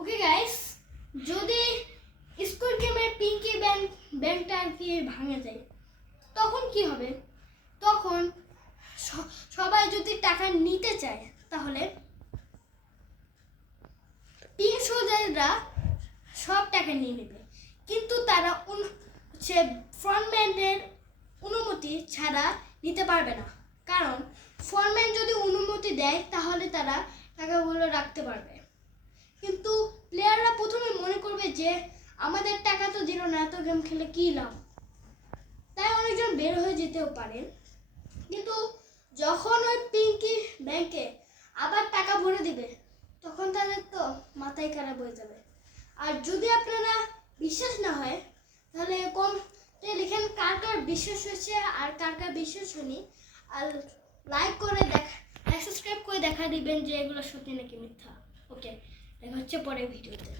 Okay guys, যদি school গেমে পিঙ্কি ব্যাংকটা কি ভাঙে যায় তখন কি হবে? তখন সবাই যদি টাকা নিতে চায় তাহলে পিঙ্ক সোলজাররা সব টাকা নিয়ে নেবে, কিন্তু তারা ফ্রন্টম্যানের অনুমতি ছাড়া নিতে পারবে না। কারণ ফ্রন্টম্যান যদি অনুমতি দেয় তাহলে তারা টাকাগুলো রাখতে পারবে, কিন্তু প্লেয়াররা প্রথমে মনে করবে যে আমাদের টাকা তো দিল না, এত গেম খেলে কী লাভ। তাই অনেকজন বের হয়ে যেতেও পারেন, কিন্তু যখন ওই পিঙ্কি ব্যাংকে আবার টাকা ভরে দিবে তখন তাদের তো মাথায় খারাপ হয়ে যাবে। আর যদি আপনারা বিশ্বাস না হয় তাহলে কমেন্টে লিখেন কার কার বিশ্বাস হয়েছে আর কার কার বিশ্বাস হয়নি, আর লাইক সাবস্ক্রাইব করে দেখা দিবেন যে এগুলো সত্যি নাকি মিথ্যা। ওকে, দেখা হচ্ছে পরের ভিডিওতে।